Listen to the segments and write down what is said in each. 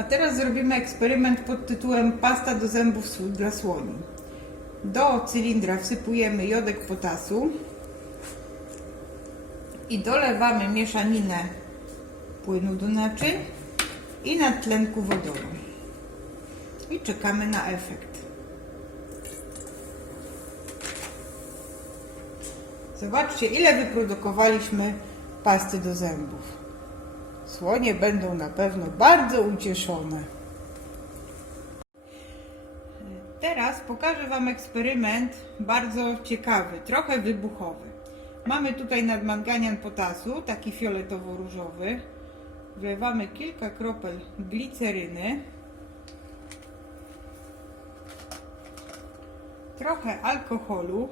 A teraz zrobimy eksperyment pod tytułem pasta do zębów dla słoni. Do cylindra wsypujemy jodek potasu i dolewamy mieszaninę płynu do naczyń i nadtlenku wodorą. I czekamy na efekt. Zobaczcie, ile wyprodukowaliśmy pasty do zębów. Słonie będą na pewno bardzo ucieszone. Teraz pokażę Wam eksperyment bardzo ciekawy, trochę wybuchowy. Mamy tutaj nadmanganian potasu, taki fioletowo-różowy. Wlewamy kilka kropel gliceryny. Trochę alkoholu.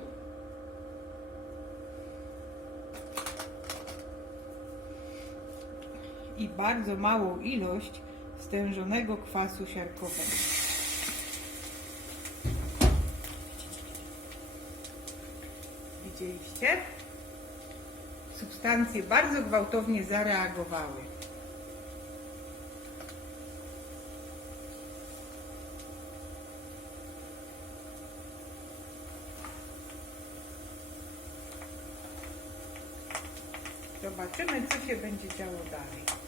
I bardzo małą ilość stężonego kwasu siarkowego. Widzieliście? Substancje bardzo gwałtownie zareagowały. Zobaczymy, co się będzie działo dalej.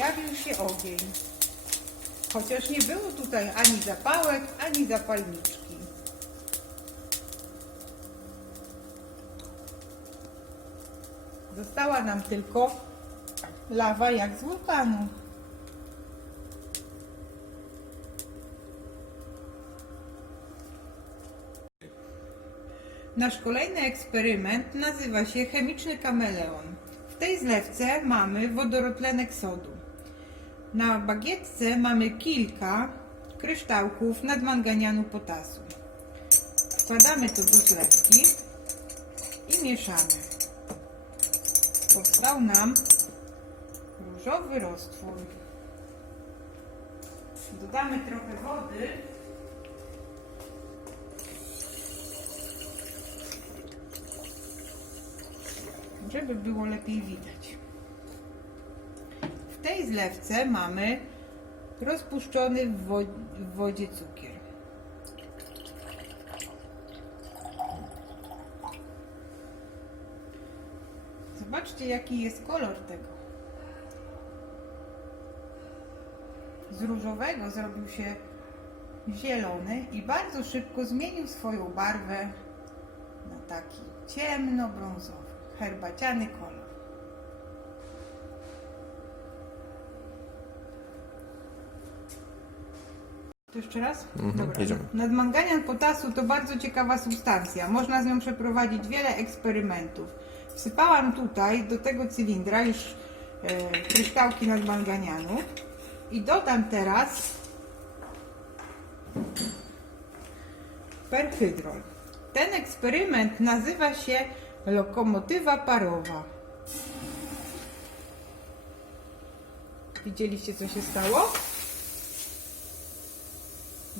Pojawił się ogień. Chociaż nie było tutaj ani zapałek, ani zapalniczki. Została nam tylko lawa jak z wulkanu. Nasz kolejny eksperyment nazywa się chemiczny kameleon. W tej zlewce mamy wodorotlenek sodu. Na bagietce mamy kilka kryształków nadmanganianu potasu. Wkładamy to do zlewki i mieszamy. Powstał nam różowy roztwór. Dodamy trochę wody. żeby było lepiej widać. Zlewce mamy rozpuszczony w, wo- w wodzie cukier. Zobaczcie, jaki jest kolor tego. Z różowego zrobił się zielony i bardzo szybko zmienił swoją barwę na taki ciemno-brązowy, herbaciany kolor. To jeszcze raz? Mhm, jedziemy. Nadmanganian potasu to bardzo ciekawa substancja. Można z nią przeprowadzić wiele eksperymentów. Wsypałam tutaj do tego cylindra już e, kryształki nadmanganianu i dodam teraz perhydrol. Ten eksperyment nazywa się lokomotywa parowa. Widzieliście, co się stało?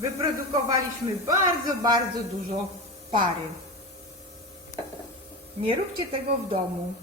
Wyprodukowaliśmy bardzo, bardzo dużo pary. Nie róbcie tego w domu.